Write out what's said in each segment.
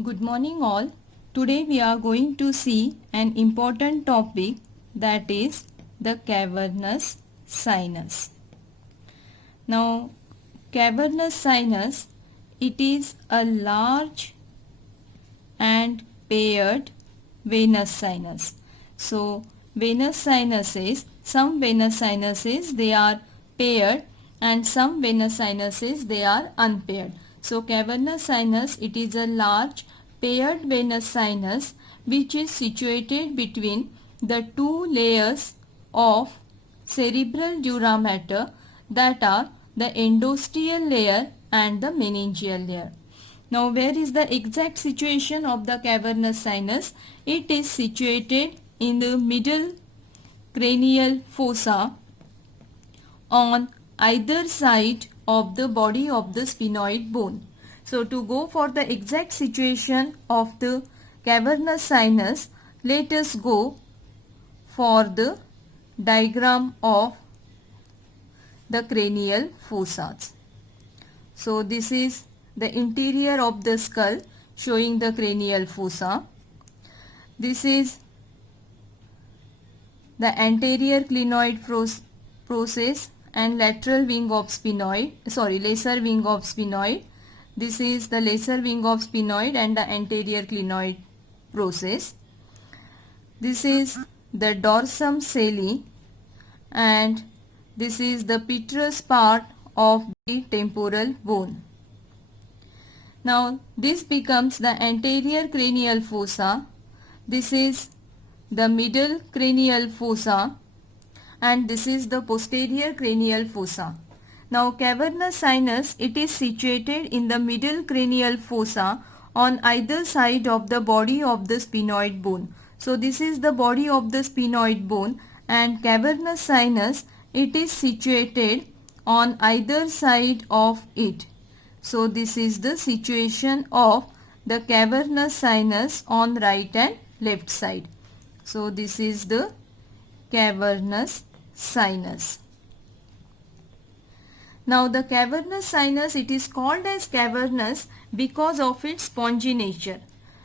Good morning all. Today we are going to see an important topic, that is the cavernous sinus. Now cavernous sinus, it is a large and paired venous sinus. So venous sinuses, some venous sinuses they are paired and some venous sinuses they are unpaired. So cavernous sinus, it is a large paired venous sinus which is situated between the two layers of cerebral dura mater, that are the endosteal layer and the meningeal layer. Now where is the exact situation of the cavernous sinus? It is situated in the middle cranial fossa on either side of the body of the sphenoid bone. So to go for the exact situation of the cavernous sinus, let us go for the diagram of the cranial fossas. So this is the interior of the skull showing the cranial fossa. This is the anterior clinoid process and lateral wing of lesser wing of sphenoid. This is the lesser wing of sphenoid and the anterior clinoid process. This is the dorsum coeli and this is the petrous part of the temporal bone. Now this becomes the anterior cranial fossa. This is the middle cranial fossa and this is the posterior cranial fossa. Now cavernous sinus, it is situated in the middle cranial fossa on either side of the body of the sphenoid bone. So this is the body of the sphenoid bone and cavernous sinus, it is situated on either side of it. So this is the situation of the cavernous sinus on right and left side. So this is the cavernous sinus. Now the cavernous sinus, it is called as cavernous because of its spongy nature,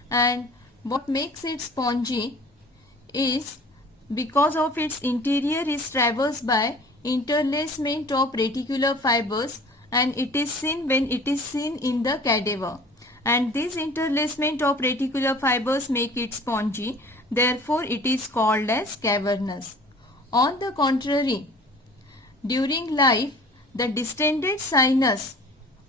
and what makes it spongy is because of its interior is traversed by interlacement of reticular fibers, and it is seen when it is seen in the cadaver, and this interlacement of reticular fibers make it spongy, therefore it is called as cavernous. On the contrary, during life the distended sinus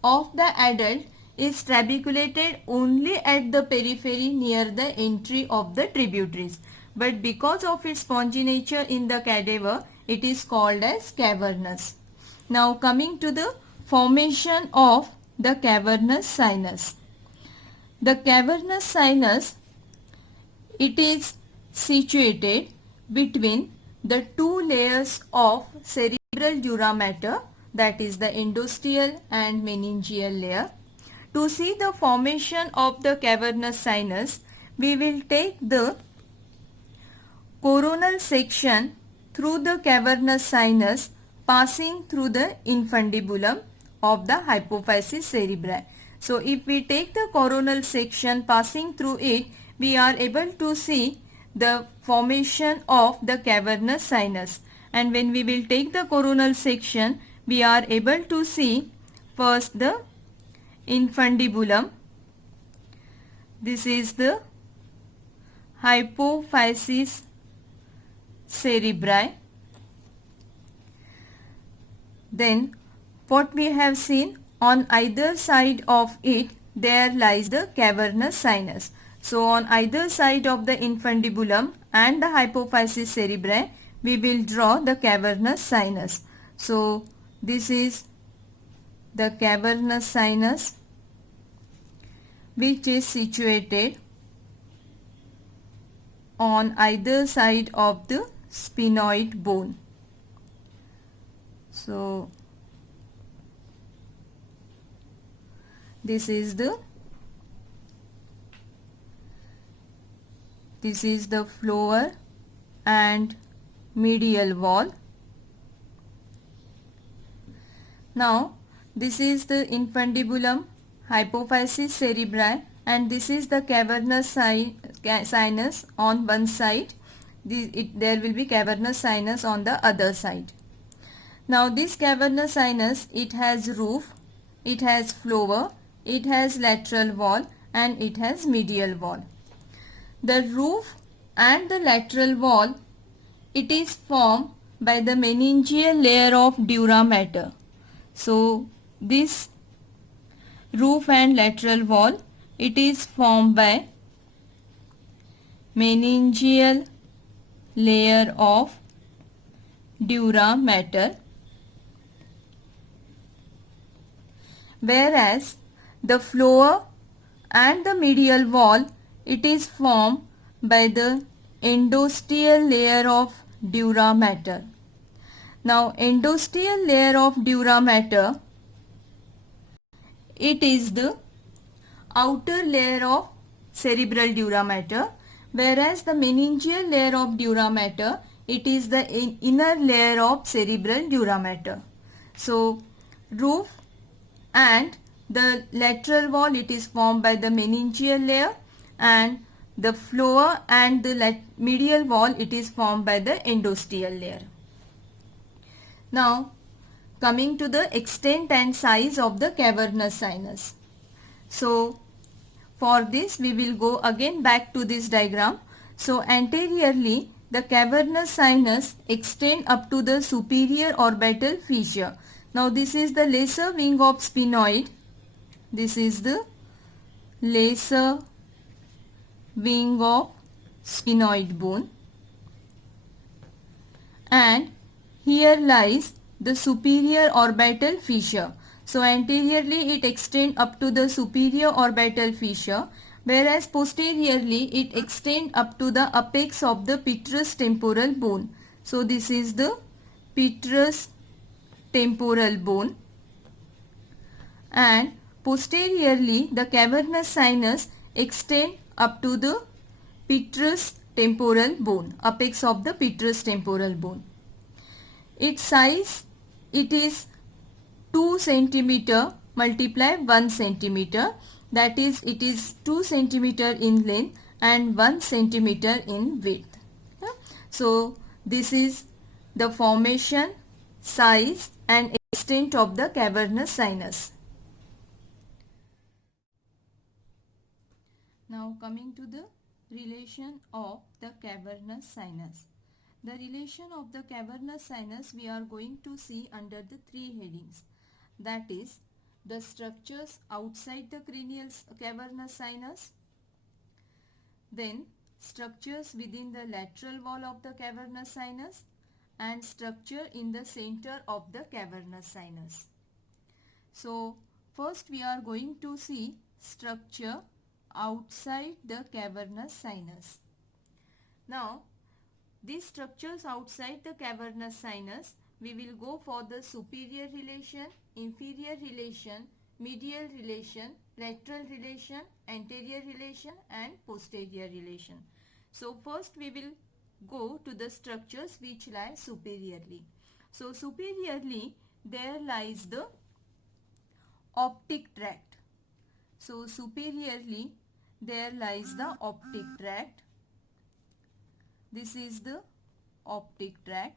of the adult is trabeculated only at the periphery near the entry of the tributaries, but because of its spongy nature in the cadaver, it is called as cavernous. Now coming to the formation of the cavernous sinus. The cavernous sinus, it is situated between the two layers of cerebral dura mater, that is the endosteal and meningeal layer. To see the formation of the cavernous sinus, we will take the coronal section through the cavernous sinus passing through the infundibulum of the hypophysis cerebri. So if we take the coronal section passing through it, we are able to see the formation of the cavernous sinus, and when we will take the coronal section, we are able to see first the infundibulum. This is the hypophysis cerebri. Then what we have seen, on either side of it there lies the cavernous sinus. So on either side of the infundibulum and the hypophysis cerebri, we will draw the cavernous sinus. So this is the cavernous sinus which is situated on either side of the sphenoid bone. So this is the floor and medial wall. Now this is the infundibulum, hypophysis cerebri and this is the cavernous sinus on one side. There will be cavernous sinus on the other side. Now this cavernous sinus, it has roof, it has floor, it has lateral wall, and it has medial wall. The roof and the lateral wall, it is formed by the meningeal layer of dura mater. So this roof and lateral wall, it is formed by meningeal layer of dura mater, whereas the floor and the medial wall, it is formed by the endosteal layer of dura mater. Now endosteal layer of dura mater, it is the outer layer of cerebral dura mater, whereas the meningeal layer of dura mater, it is the inner layer of cerebral dura mater. So roof and the lateral wall, it is formed by the meningeal layer, and the floor and the medial wall, it is formed by the endosteal layer. Now coming to the extent and size of the cavernous sinus. So for this we will go again back to this diagram. So anteriorly the cavernous sinus extend up to the superior orbital fissure. Now this is the lesser wing of sphenoid. This is the lesser wing of sphenoid bone, and here lies the superior orbital fissure. So anteriorly it extends up to the superior orbital fissure, whereas posteriorly it extends up to the apex of the petrous temporal bone. So this is the petrous temporal bone, and posteriorly the cavernous sinus extends up to the petrous temporal bone, apex of the petrous temporal bone. Its size, it is 2 centimeter multiply 1 centimeter, that is it is 2 centimeter in length and 1 centimeter in width. So this is the formation, size and extent of the cavernous sinus. Now coming to the relation of the cavernous sinus. The relation of the cavernous sinus we are going to see under the 3 headings. That is the structures outside the cranial cavernous sinus, then structures within the lateral wall of the cavernous sinus, and structure in the center of the cavernous sinus. So first we are going to see structure outside the cavernous sinus. Now these structures outside the cavernous sinus, we will go for the superior relation, inferior relation, medial relation, lateral relation, anterior relation and posterior relation. So first we will go to the structures which lie superiorly. So superiorly there lies the optic tract. So superiorly there lies the optic tract. This is the optic tract.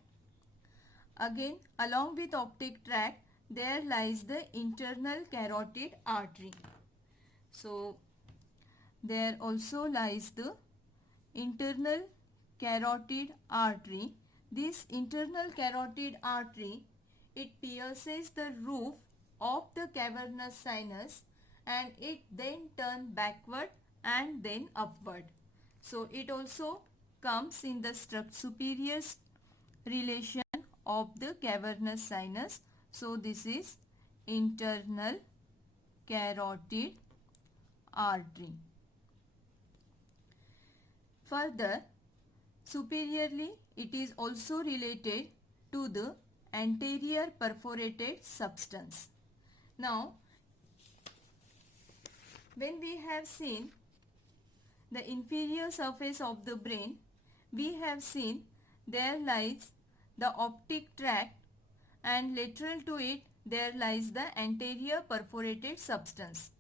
Again along with optic tract there lies the internal carotid artery. So there also lies the internal carotid artery. This internal carotid artery, it pierces the roof of the cavernous sinus and it then turns backward and then upward. So it also comes in the superior relation of the cavernous sinus. So this is internal carotid artery. Further, superiorly it is also related to the anterior perforated substance. Now, when we have seen the inferior surface of the brain, we have seen there lies the optic tract and lateral to it there lies the anterior perforated substance.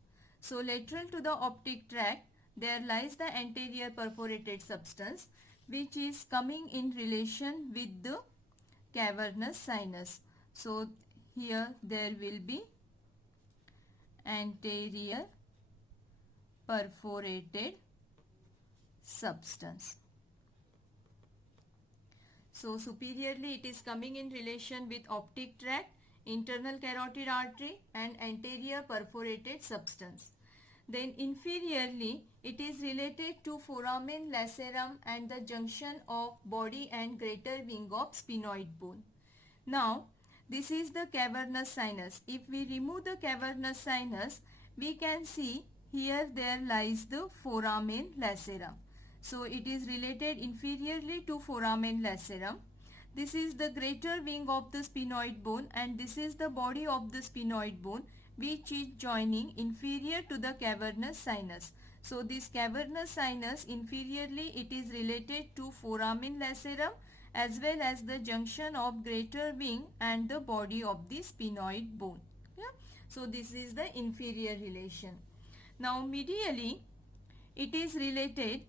So lateral to the optic tract, there lies the anterior perforated substance which is coming in relation with the cavernous sinus. So here there will be anterior perforated substance. So superiorly it is coming in relation with optic tract, internal carotid artery and anterior perforated substance. Then inferiorly it is related to foramen lacerum and the junction of body and greater wing of sphenoid bone. Now this is the cavernous sinus. If we remove the cavernous sinus, we can see here there lies the foramen lacerum. So it is related inferiorly to foramen lacerum. This is the greater wing of the sphenoid bone and this is the body of the sphenoid bone which is joining inferior to the cavernous sinus. So this cavernous sinus inferiorly it is related to foramen lacerum as well as the junction of greater wing and the body of the sphenoid bone. Yeah? So this is the inferior relation. Now medially it is related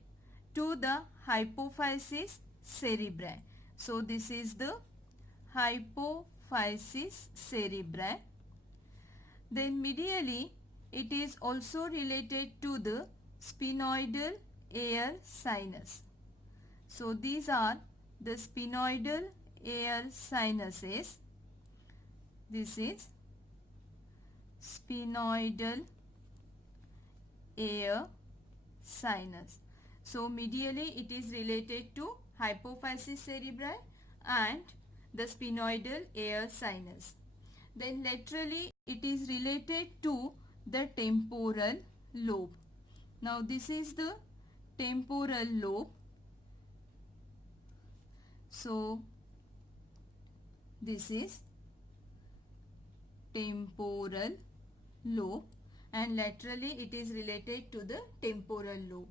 to the hypophysis cerebri. So this is the hypophysis cerebri. Then medially it is also related to the sphenoidal air sinus. So these are the sphenoidal air sinuses. This is sphenoidal air sinus. So medially it is related to hypophysis cerebri and the sphenoidal air sinus. Then laterally it is related to the temporal lobe. Now this is the temporal lobe. So this is temporal lobe and laterally it is related to the temporal lobe.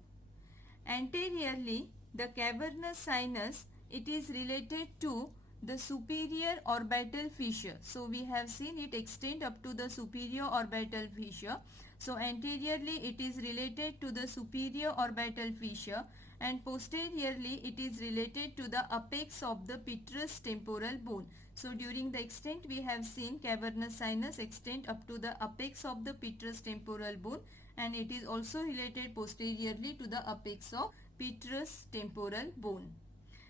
Anteriorly the cavernous sinus it is related to the superior orbital fissure. So we have seen it extend up to the superior orbital fissure. So anteriorly it is related to the superior orbital fissure and posteriorly it is related to the apex of the petrous temporal bone. So during the extent we have seen cavernous sinus extend up to the apex of the petrous temporal bone and it is also related posteriorly to the apex of petrous temporal bone.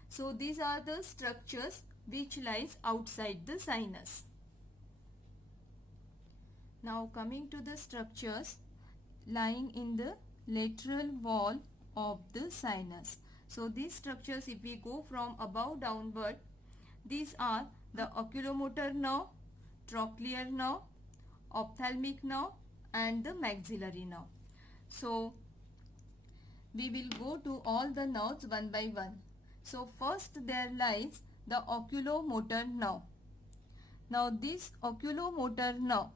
So these are the structures which lies outside the sinus. Now coming to the structures lying in the lateral wall of the sinus. So these structures, if we go from above downward, these are the oculomotor nerve, trochlear nerve, ophthalmic nerve and the maxillary nerve. So we will go to all the nerves one by one. So first there lies the oculomotor nerve. Now this oculomotor nerve,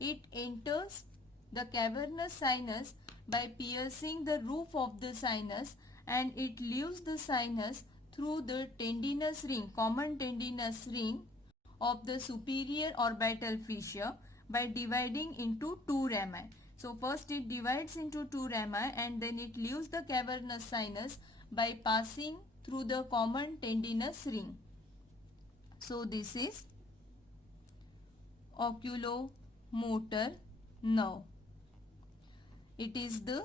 it enters the cavernous sinus by piercing the roof of the sinus and it leaves the sinus through the tendinous ring, common tendinous ring of the superior orbital fissure by dividing into two rami. So first it divides into two rami and then it leaves the cavernous sinus by passing through the common tendinous ring. So this is oculomotor nerve. It is the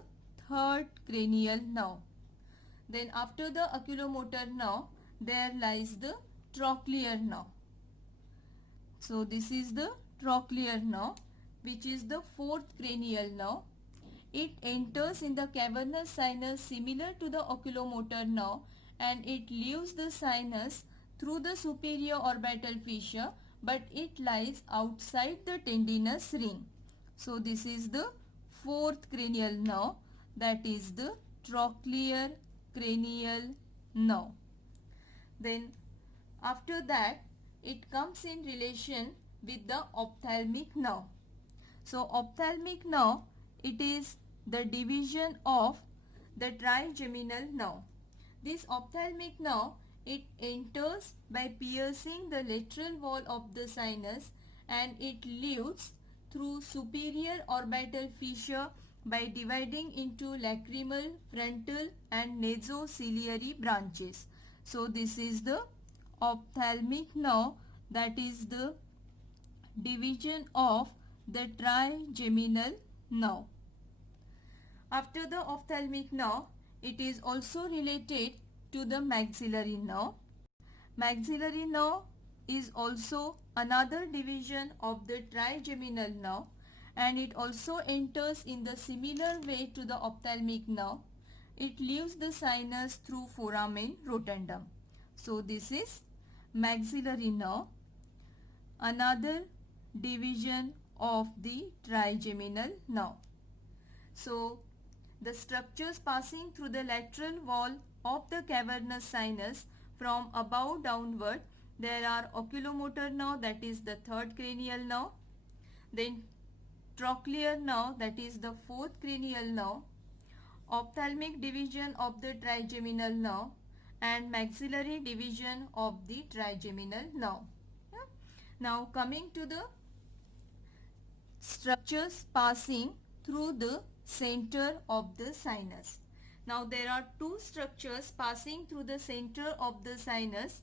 third cranial nerve. Then after the oculomotor nerve, there lies the trochlear nerve. So this is the trochlear nerve, which is the fourth cranial nerve. It enters in the cavernous sinus similar to the oculomotor nerve and it leaves the sinus through the superior orbital fissure, but it lies outside the tendinous ring. So this is the fourth cranial nerve, that is the trochlear cranial nerve. Then after that it comes in relation with the ophthalmic nerve. So ophthalmic nerve, it is the division of the trigeminal nerve. This ophthalmic nerve, it enters by piercing the lateral wall of the sinus and it leaves through superior orbital fissure by dividing into lacrimal, frontal and nasociliary branches. So this is the ophthalmic nerve, that is the division of the trigeminal nerve. After the ophthalmic nerve, it is also related to the maxillary nerve. Maxillary nerve is also another division of the trigeminal nerve, and it also enters in the similar way to the ophthalmic nerve. It leaves the sinus through foramen rotundum. So this is maxillary nerve, another division of the trigeminal nerve. So the structures passing through the lateral wall of the cavernous sinus from above downward, there are oculomotor nerve, that is the third cranial nerve, then trochlear nerve, that is the fourth cranial nerve, ophthalmic division of the trigeminal nerve, and maxillary division of the trigeminal nerve. Yeah. Now coming to the structures passing through the center of the sinus. Now there are two structures passing through the center of the sinus.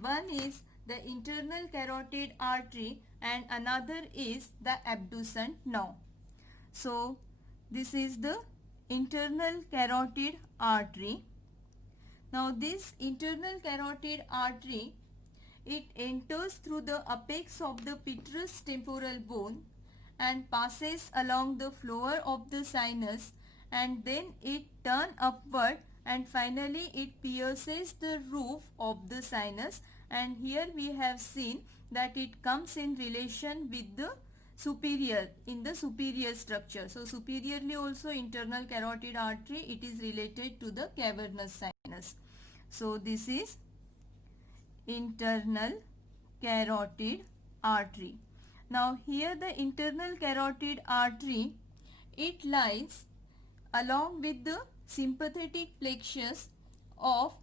One is the internal carotid artery and another is the abducent nerve. So this is the internal carotid artery. Now this internal carotid artery, it enters through the apex of the petrous temporal bone and passes along the floor of the sinus, and then it turns upward and finally it pierces the roof of the sinus, and here we have seen that it comes in relation with the superior, in the superior structure. So superiorly also internal carotid artery, it is related to the cavernous sinus. So this is internal carotid artery. Now here the internal carotid artery, it lies along with the sympathetic plexus of,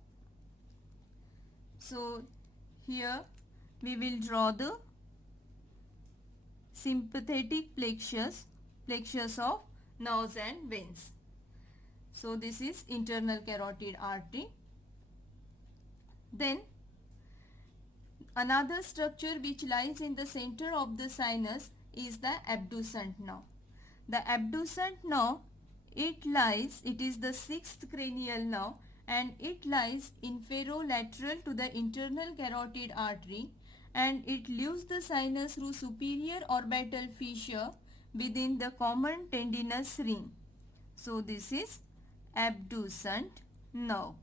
so here we will draw the sympathetic plexus of nerves and veins. So this is internal carotid artery. Then another structure which lies in the center of the sinus is the abducent nerve. The abducent nerve, it is the sixth cranial nerve, and it lies inferolateral to the internal carotid artery, and it leaves the sinus through superior orbital fissure within the common tendinous ring. So this is abducent nerve.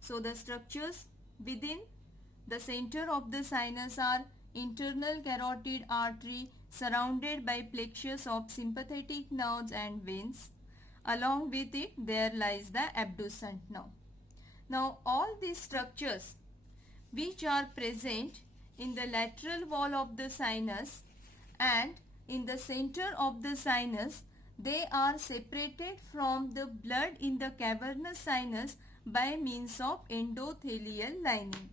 So the structures within the center of the sinus are internal carotid artery surrounded by plexus of sympathetic nerves and veins. Along with it there lies the abducent nerve. Now all these structures which are present in the lateral wall of the sinus and in the center of the sinus, they are separated from the blood in the cavernous sinus by means of endothelial lining.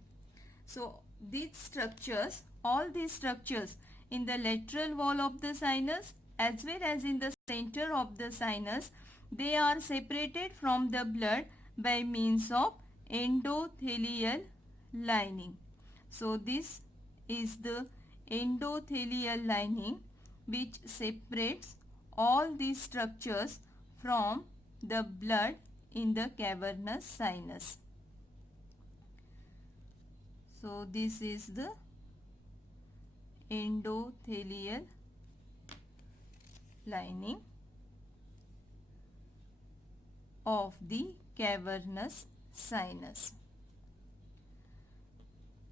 So these structures, all these structures in the lateral wall of the sinus as well as in the center of the sinus, they are separated from the blood by means of endothelial lining. So this is the endothelial lining which separates all these structures from the blood in the cavernous sinus. So this is the endothelial lining of the cavernous sinus.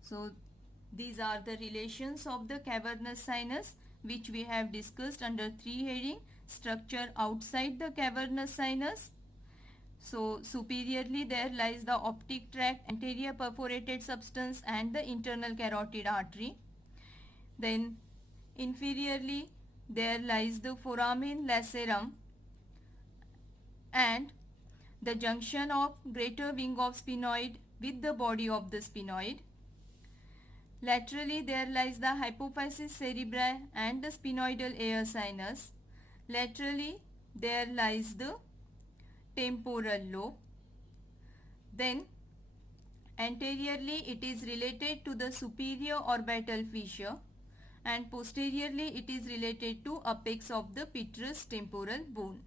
So these are the relations of the cavernous sinus which we have discussed under three heading: structure outside the cavernous sinus. So superiorly there lies the optic tract, anterior perforated substance and the internal carotid artery. Then inferiorly there lies the foramen lacerum and the junction of greater wing of sphenoid with the body of the sphenoid. Laterally there lies the hypophysis cerebri and the sphenoidal air sinus. Laterally there lies the temporal lobe. Then anteriorly it is related to the superior orbital fissure and posteriorly it is related to apex of the petrous temporal bone.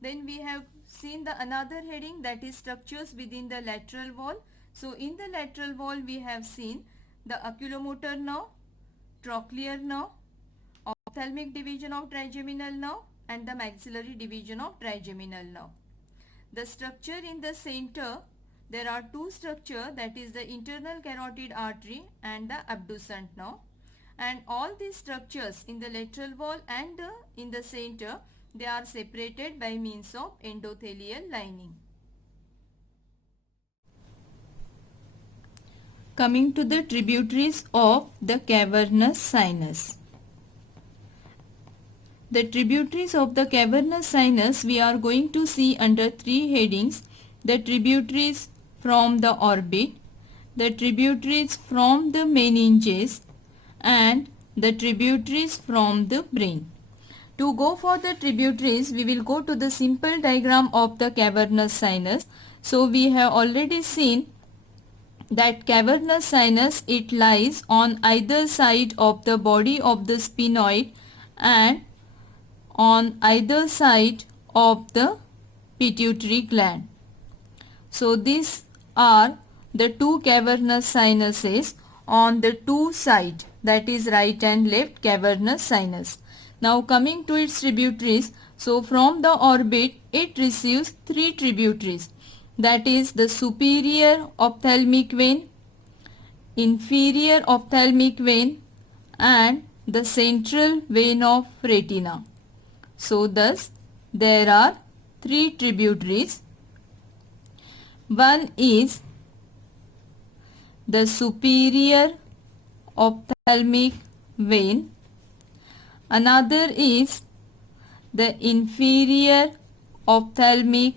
Then we have seen the another heading, that is structures within the lateral wall. So in the lateral wall we have seen the oculomotor nerve, trochlear nerve, ophthalmic division of trigeminal nerve and the maxillary division of trigeminal nerve. The structure in the center, there are two structures, that is the internal carotid artery and the abducent nerve. And all these structures in the lateral wall and in the center, they are separated by means of endothelial lining. Coming to the tributaries of the cavernous sinus. The tributaries of the cavernous sinus we are going to see under three headings: the tributaries from the orbit, the tributaries from the meninges and the tributaries from the brain. To go for the tributaries, we will go to the simple diagram of the cavernous sinus. So we have already seen that cavernous sinus, it lies on either side of the body of the sphenoid and on either side of the pituitary gland. So these are the two cavernous sinuses on the two sides, that is right and left cavernous sinus. Now coming to its tributaries, so from the orbit it receives three tributaries, that is the superior ophthalmic vein, inferior ophthalmic vein and the central vein of retina. So thus there are three tributaries. One is the superior ophthalmic vein, another is the inferior ophthalmic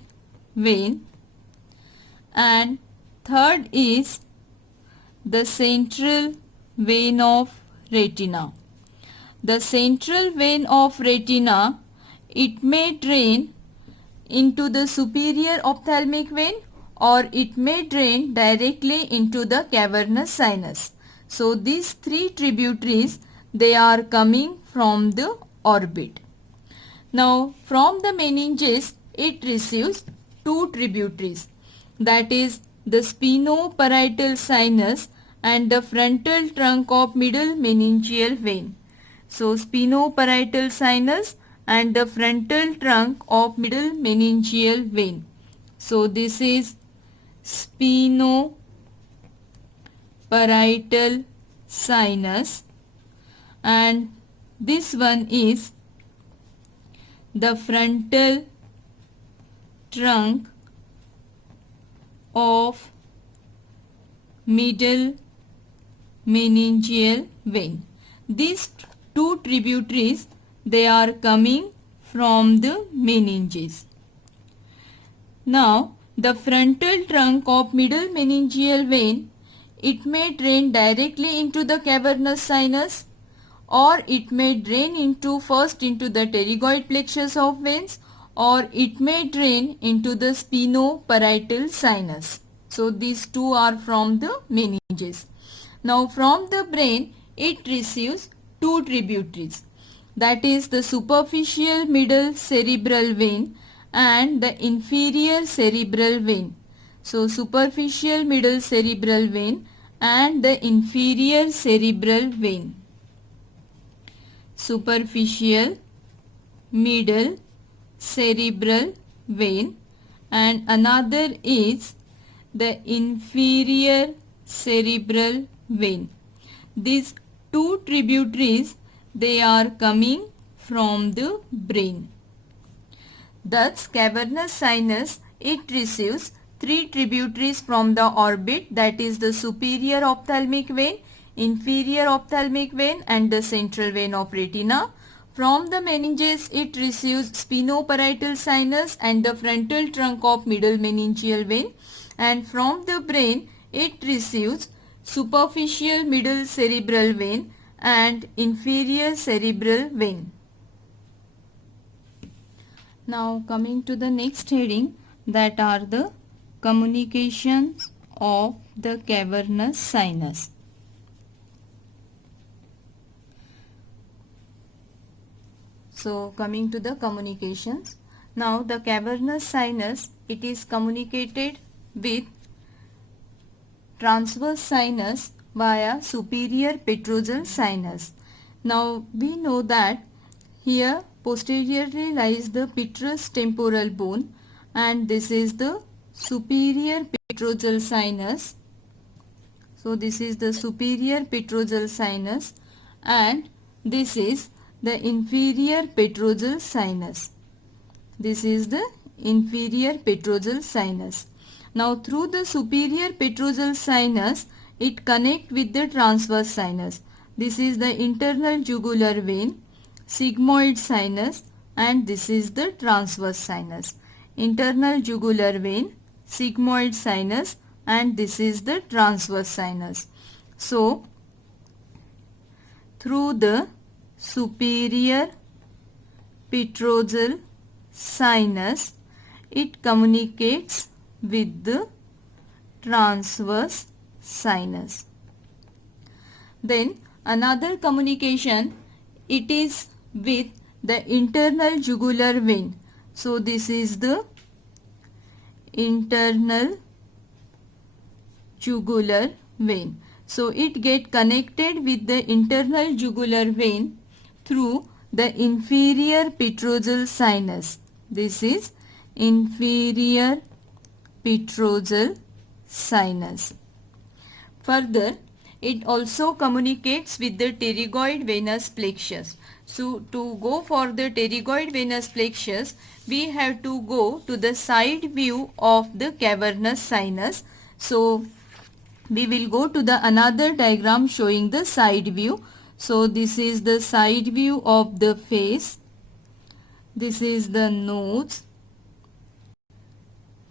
vein and third is the central vein of retina. The central vein of retina, it may drain into the superior ophthalmic vein or it may drain directly into the cavernous sinus. So these three tributaries, they are coming from the orbit. Now from the meninges it receives two tributaries, that is the sphenoparietal sinus and the frontal trunk of middle meningeal vein. So sphenoparietal sinus and the frontal trunk of middle meningeal vein. So this is sphenoparietal sinus and this one is the frontal trunk of middle meningeal vein. These two tributaries, they are coming from the meninges. Now the frontal trunk of middle meningeal vein, it may drain directly into the cavernous sinus or it may drain first into the pterygoid plexus of veins or it may drain into the sphenoparietal sinus. So these two are from the meninges. Now from the brain it receives two tributaries, that is the superficial middle cerebral vein and the inferior cerebral vein. So superficial middle cerebral vein and the inferior cerebral vein. Superficial middle cerebral vein and another is the inferior cerebral vein. These two tributaries, they are coming from the brain. Thus cavernous sinus, it receives three tributaries from the orbit, that is the superior ophthalmic vein, inferior ophthalmic vein and the central vein of retina. From the meninges it receives sphenoparietal sinus and the frontal trunk of middle meningeal vein, and from the brain it receives superficial middle cerebral vein and inferior cerebral vein. Now coming to the next heading, that are the communications of the cavernous sinus. So coming to the communications. Now the cavernous sinus, it is communicated with transverse sinus via superior petrosal sinus. Now we know that here posteriorly lies the petrous temporal bone and this is the superior petrosal sinus. So this is the superior petrosal sinus and this is the inferior petrosal sinus. This is the inferior petrosal sinus. Now through the superior petrosal sinus, it connects with the transverse sinus. This is the internal jugular vein, sigmoid sinus, and this is the transverse sinus. Internal jugular vein, sigmoid sinus, and this is the transverse sinus. So through the superior petrosal sinus, it communicates with the transverse sinus. Then another communication, it is with the internal jugular vein. So this is the internal jugular vein. So it get connected with the internal jugular vein through the inferior petrosal sinus. This is inferior petrosal sinus. Further, it also communicates with the pterygoid venous plexus. So to go for the pterygoid venous plexus, we have to go to the side view of the cavernous sinus. So we will go to the another diagram showing the side view. So this is the side view of the face. This is the nose,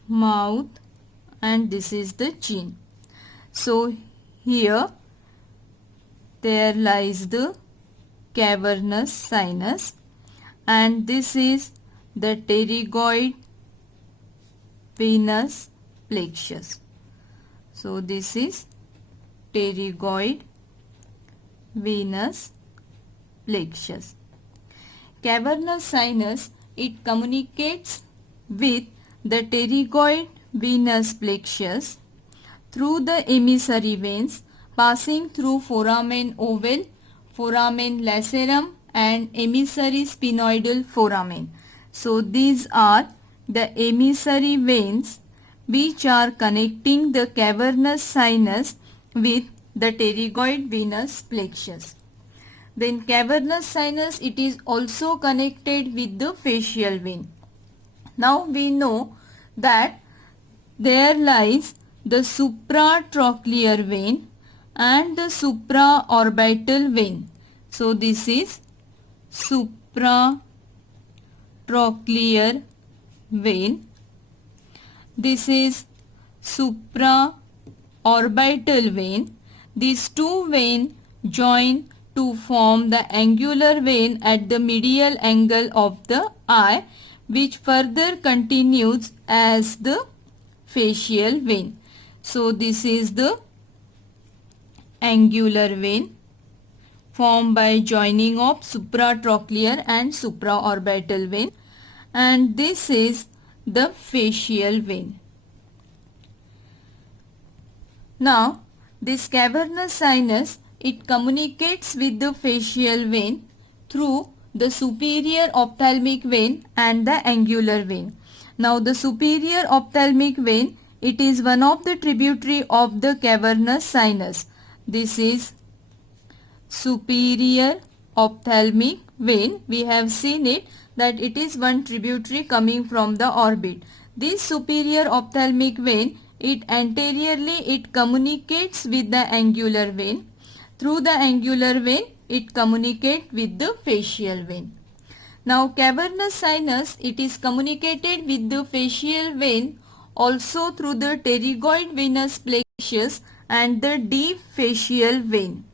mouth, and this is the chin. So here there lies the cavernous sinus and this is the pterygoid venous plexus. So this is pterygoid venous plexus. Cavernous sinus, it communicates with the pterygoid venous plexus through the emissary veins passing through foramen ovale, foramen lacerum and emissary sphenoidal foramen. So these are the emissary veins which are connecting the cavernous sinus with the pterygoid venous plexus. Then cavernous sinus, it is also connected with the facial vein. Now we know that there lies the supratrochlear vein and the supraorbital vein. So this is supratrochlear vein. This is supraorbital vein. These two veins join to form the angular vein at the medial angle of the eye, which further continues as the facial vein. So this is the angular vein formed by joining of supratrochlear and supraorbital vein, and this is the facial vein. Now this cavernous sinus, it communicates with the facial vein through the superior ophthalmic vein and the angular vein. Now the superior ophthalmic vein, it is one of the tributary of the cavernous sinus. This is superior ophthalmic vein. We have seen it that it is one tributary coming from the orbit. This superior ophthalmic vein, it anteriorly it communicates with the angular vein. Through the angular vein, it communicates with the facial vein. Now cavernous sinus, it is communicated with the facial vein also through the pterygoid venous plexus and the deep facial vein.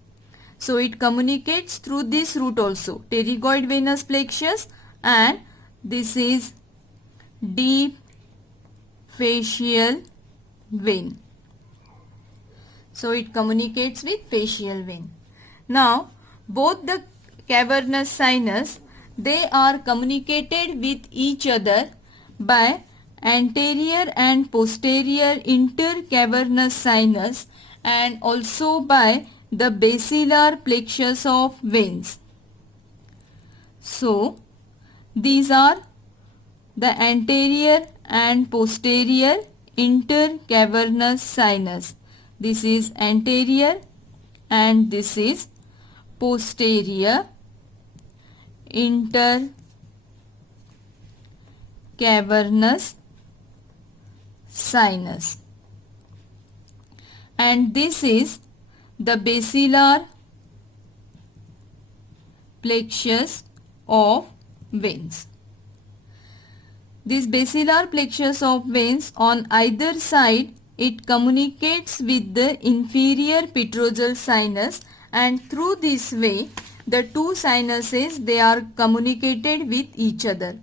So it communicates through this route also, pterygoid venous plexus, and this is deep facial vein. So it communicates with facial vein. Now both the cavernous sinus, they are communicated with each other by anterior and posterior intercavernous sinus and also by the basilar plexus of veins. So these are the anterior and posterior intercavernous sinus. This is anterior and this is posterior intercavernous sinus, and this is the basilar plexus of veins. This basilar plexus of veins, on either side it communicates with the inferior petrosal sinus, and through this way the two sinuses, they are communicated with each other.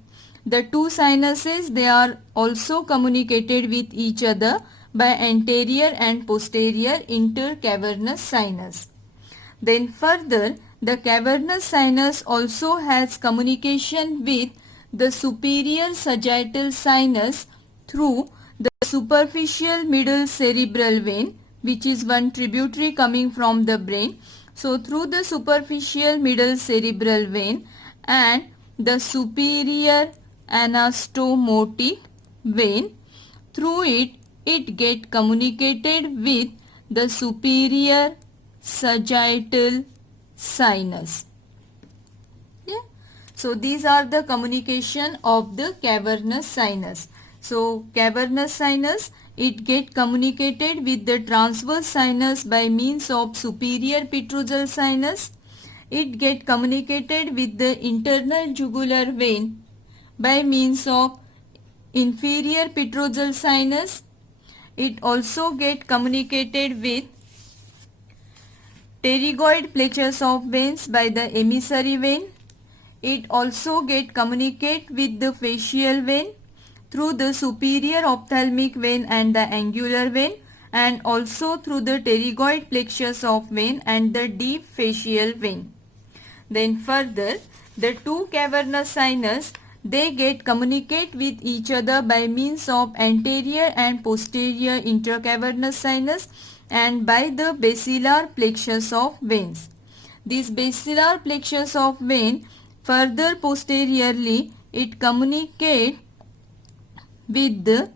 The two sinuses, they are also communicated with each other by anterior and posterior intercavernous sinus. Then further, the cavernous sinus also has communication with the superior sagittal sinus through the superficial middle cerebral vein, which is one tributary coming from the brain. So through the superficial middle cerebral vein and the superior anastomotic vein, through it get communicated with the superior sagittal sinus. Yeah. So these are the communication of the cavernous sinus. So cavernous sinus, it get communicated with the transverse sinus by means of superior petrosal sinus. It get communicated with the internal jugular vein by means of inferior petrosal sinus. It also get communicated with pterygoid plexus of veins by the emissary vein. It also get communicate with the facial vein through the superior ophthalmic vein and the angular vein, and also through the pterygoid plexus of vein and the deep facial vein. Then further, the two cavernous sinus, they get communicate with each other by means of anterior and posterior intercavernous sinus and by the basilar plexus of veins. This basilar plexus of vein, further posteriorly, it communicate with the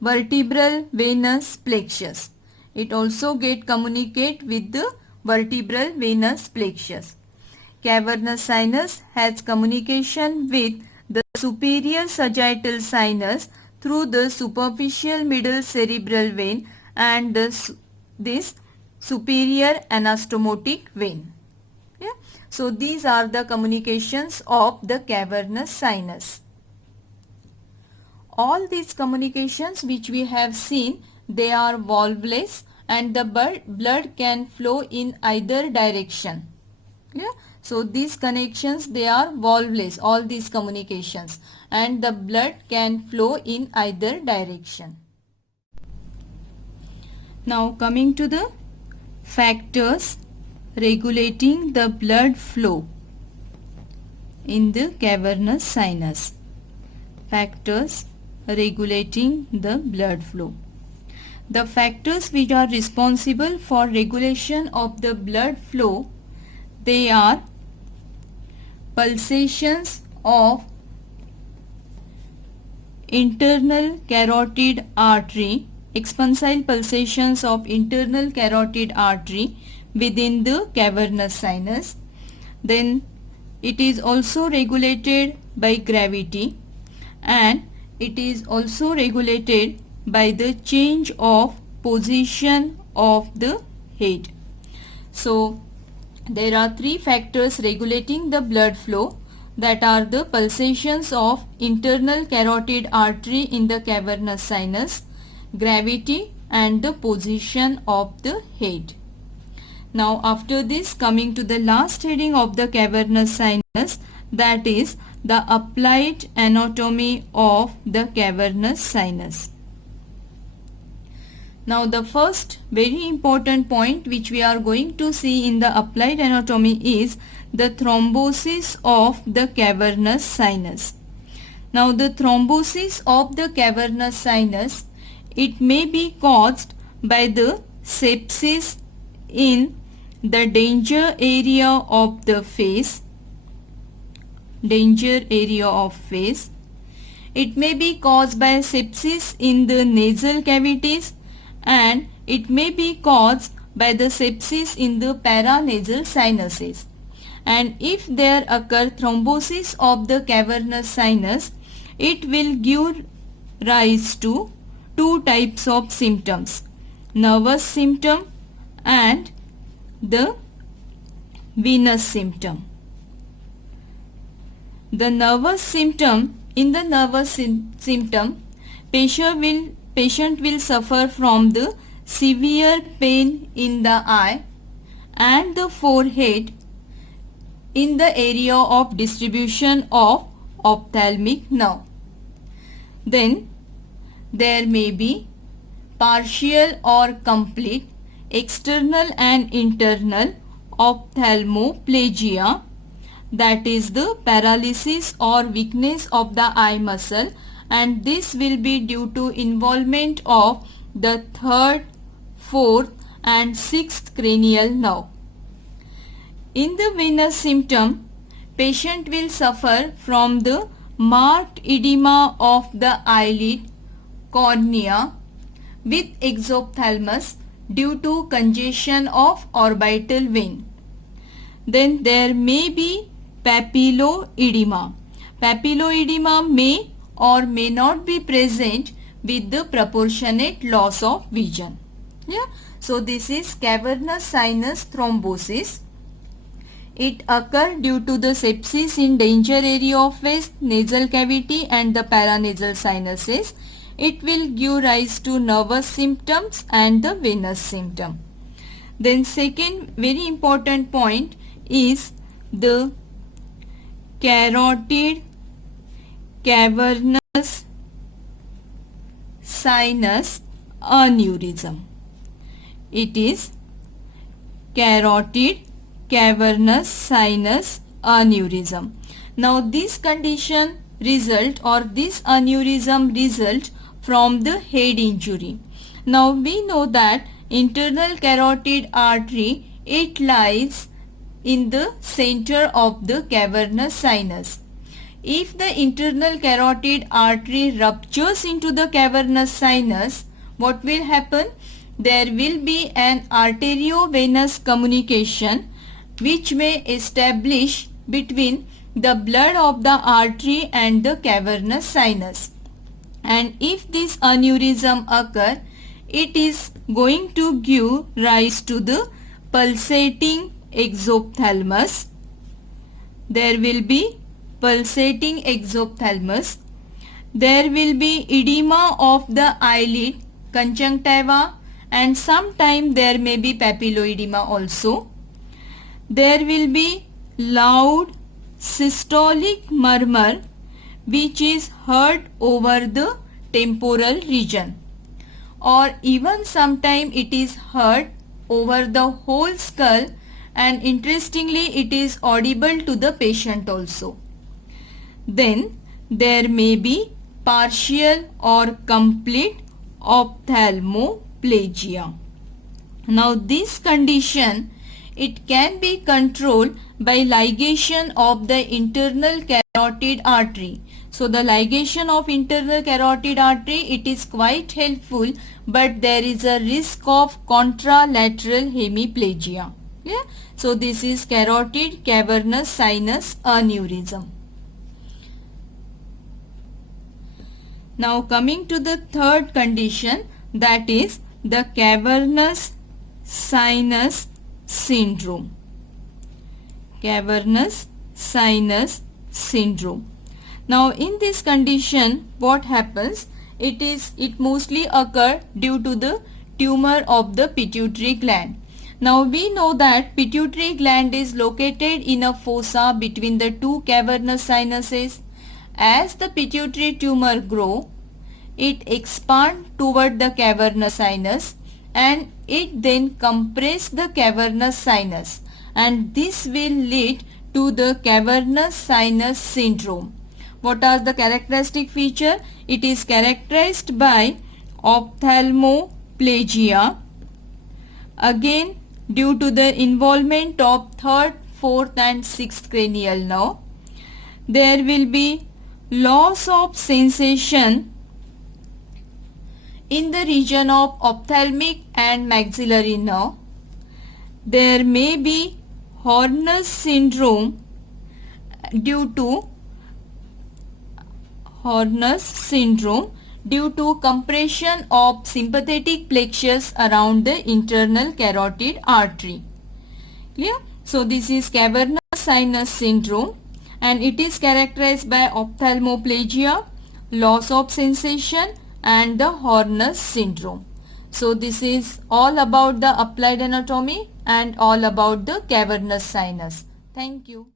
vertebral venous plexus. It also get communicate with the vertebral venous plexus. Cavernous sinus has communication with the superior sagittal sinus through the superficial middle cerebral vein and this superior anastomotic vein. Yeah? So these are the communications of the cavernous sinus. All these communications which we have seen, they are valveless and the blood can flow in either direction. Yeah? So these connections, they are valveless, all these communications, and the blood can flow in either direction. Now coming to the factors regulating the blood flow in the cavernous sinus. Factors regulating the blood flow. The factors which are responsible for regulation of the blood flow, they are pulsations of internal carotid artery, expansile pulsations of internal carotid artery within the cavernous sinus. Then it is also regulated by gravity, and it is also regulated by the change of position of the head. So there are three factors regulating the blood flow, that are the pulsations of internal carotid artery in the cavernous sinus, gravity and the position of the head. Now after this, coming to the last heading of the cavernous sinus, that is the applied anatomy of the cavernous sinus. Now the first very important point which we are going to see in the applied anatomy is the thrombosis of the cavernous sinus. Now the thrombosis of the cavernous sinus, it may be caused by the sepsis in the danger area of the face. It may be caused by sepsis in the nasal cavities, and it may be caused by the sepsis in the paranasal sinuses. And if there occur thrombosis of the cavernous sinus, it will give rise to two types of symptoms: nervous symptom and the venous symptom. The nervous symptom, in the nervous symptom, patient will suffer from the severe pain in the eye and the forehead in the area of distribution of ophthalmic nerve. Then there may be partial or complete external and internal ophthalmoplegia, that is the paralysis or weakness of the eye muscle, and this will be due to involvement of the third, fourth and sixth cranial nerve. In the venous symptom, patient will suffer from the marked edema of the eyelid, cornea with exophthalmos due to congestion of orbital vein. Then there may be papilloedema. Papilloedema may or may not be present with the proportionate loss of vision. So this is cavernous sinus thrombosis. It occurs due to the sepsis in danger area of face, nasal cavity and the paranasal sinuses. It will give rise to nervous symptoms and the venous symptom. Then second very important point is the carotid cavernous sinus aneurysm. It is carotid cavernous sinus aneurysm. Now this condition result or this aneurysm result from the head injury. Now we know that internal carotid artery, it lies in the center of the cavernous sinus. If the internal carotid artery ruptures into the cavernous sinus, what will happen? There will be an arteriovenous communication which may establish between the blood of the artery and the cavernous sinus. And if this aneurysm occur, it is going to give rise to the pulsating exophthalmos. There will be pulsating exophthalmos. There will be edema of the eyelid, conjunctiva, and sometime there may be papilloedema also. There will be loud systolic murmur which is heard over the temporal region, or even sometime it is heard over the whole skull, and interestingly it is audible to the patient also. Then there may be partial or complete ophthalmoplegia. Now this condition, it can be controlled by ligation of the internal carotid artery. So the ligation of internal carotid artery, it is quite helpful, but there is a risk of contralateral hemiplegia. So this is carotid cavernous sinus aneurysm. Now coming to the third condition, that is the cavernous sinus syndrome. Cavernous sinus syndrome. Now in this condition, what happens? It mostly occur due to the tumor of the pituitary gland. Now we know that pituitary gland is located in a fossa between the two cavernous sinuses. As the pituitary tumor grows, it expands toward the cavernous sinus and it then compresses the cavernous sinus, and this will lead to the cavernous sinus syndrome. What are the characteristic feature? It is characterized by ophthalmoplegia, again due to the involvement of third, fourth and sixth cranial nerve. There will be loss of sensation in the region of ophthalmic and maxillary nerve. There may be Horner's syndrome due to compression of sympathetic plexus around the internal carotid artery. Clear? So this is cavernous sinus syndrome and it is characterized by ophthalmoplegia, loss of sensation and the Horner's syndrome. So this is all about the applied anatomy and all about the cavernous sinus. Thank you.